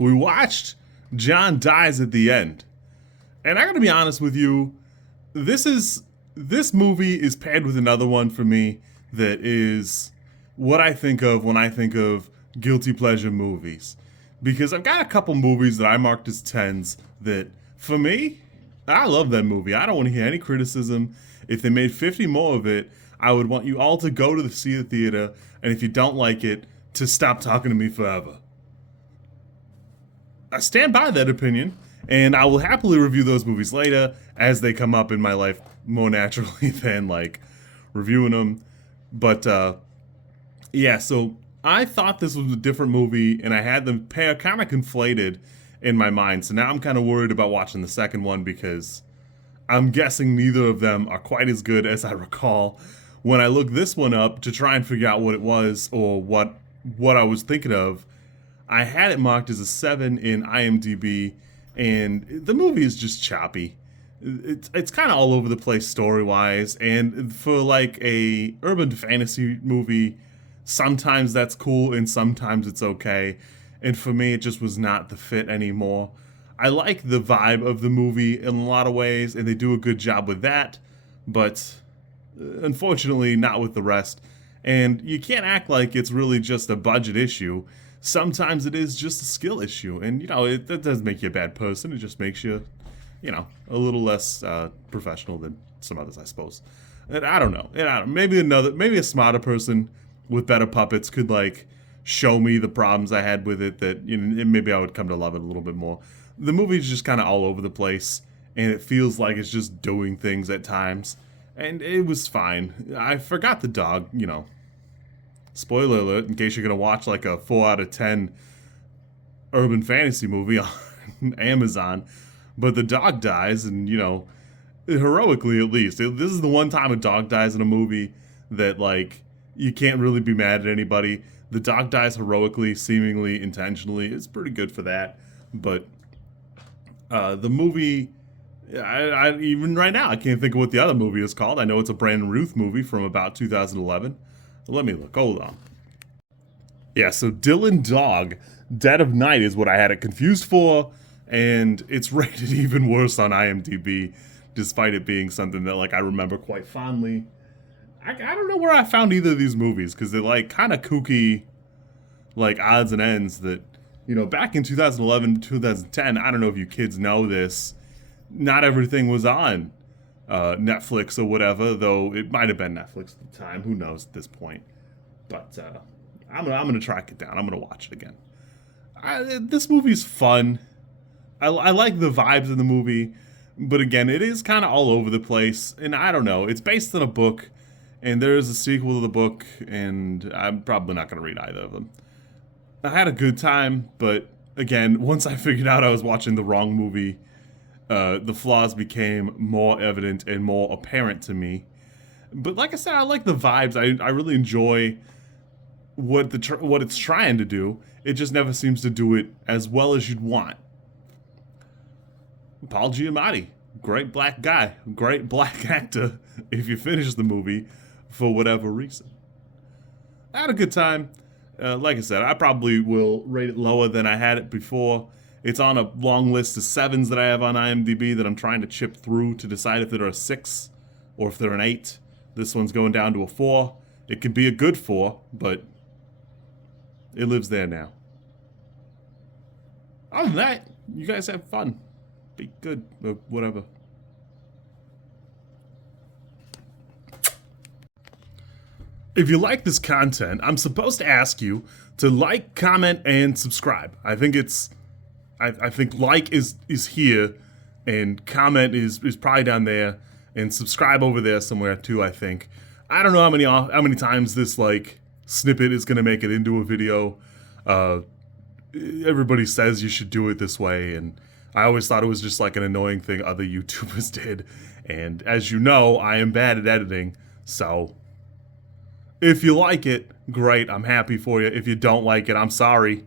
we watched John Dies at the End. And I gotta be honest with you, this movie is paired with another one for me that is what I think of when I think of guilty pleasure movies. Because I've got a couple movies that I marked as 10s that, for me, I love that movie. I don't want to hear any criticism. If they made 50 more of it, I would want you all to go to see the theater, and if you don't like it, to stop talking to me forever. I stand by that opinion, and I will happily review those movies later as they come up in my life more naturally than like reviewing them. But yeah, so I thought this was a different movie, and I had them pair kind of conflated in my mind. So now I'm kind of worried about watching the second one because I'm guessing neither of them are quite as good as I recall when I looked this one up to try and figure out what it was or what I was thinking of. I had it marked as a 7 in IMDb, and the movie is just choppy. It's kind of all over the place story-wise, and for like a urban fantasy movie, sometimes that's cool and sometimes it's okay. And for me, it just was not the fit anymore. I like the vibe of the movie in a lot of ways, and they do a good job with that, but unfortunately not with the rest. And you can't act like it's really just a budget issue. Sometimes it is just a skill issue, and that doesn't make you a bad person. It just makes you, a little less professional than some others, I suppose. And I don't know. Maybe a smarter person with better puppets could like show me the problems I had with it. That maybe I would come to love it a little bit more. The movie's just kind of all over the place, and it feels like it's just doing things at times. And it was fine. I forgot the dog. Spoiler alert, in case you're going to watch like a 4 out of 10 urban fantasy movie on Amazon. But the dog dies, and, heroically at least. This is the one time a dog dies in a movie that, like, you can't really be mad at anybody. The dog dies heroically, seemingly intentionally. It's pretty good for that. But the movie, I even right now, I can't think of what the other movie is called. I know it's a Brandon Routh movie from about 2011. Let me look. Hold on. Yeah, so Dylan Dog, Dead of Night is what I had it confused for, and it's rated even worse on IMDb, despite it being something that like I remember quite fondly. I don't know where I found either of these movies, because they're like kind of kooky, like odds and ends that, back in 2011, 2010, I don't know if you kids know this, not everything was on Netflix or whatever, though it might have been Netflix at the time. Who knows at this point? But I'm gonna track it down. I'm gonna watch it again. This movie's fun. I like the vibes in the movie, but again, it is kind of all over the place. And I don't know. It's based on a book, and there is a sequel to the book, and I'm probably not gonna read either of them. I had a good time, but again, once I figured out I was watching the wrong movie, the flaws became more evident and more apparent to me. But like I said, I like the vibes. I really enjoy what it's trying to do. It just never seems to do it as well as you'd want. Paul Giamatti, great black guy, great black actor. If you finish the movie, for whatever reason, I had a good time. Like I said, I probably will rate it lower than I had it before. It's on a long list of 7s that I have on IMDb that I'm trying to chip through to decide if they're a 6 or if they're an 8. This one's going down to a 4. It could be a good 4, but it lives there now. Other than that, you guys have fun. Be good, or whatever. If you like this content, I'm supposed to ask you to like, comment, and subscribe. I think like is here, and comment is probably down there, and subscribe over there somewhere too. I think. I don't know how many times this like snippet is gonna make it into a video. Everybody says you should do it this way, and I always thought it was just like an annoying thing other YouTubers did. And as you know, I am bad at editing, so if you like it, great. I'm happy for you. If you don't like it, I'm sorry.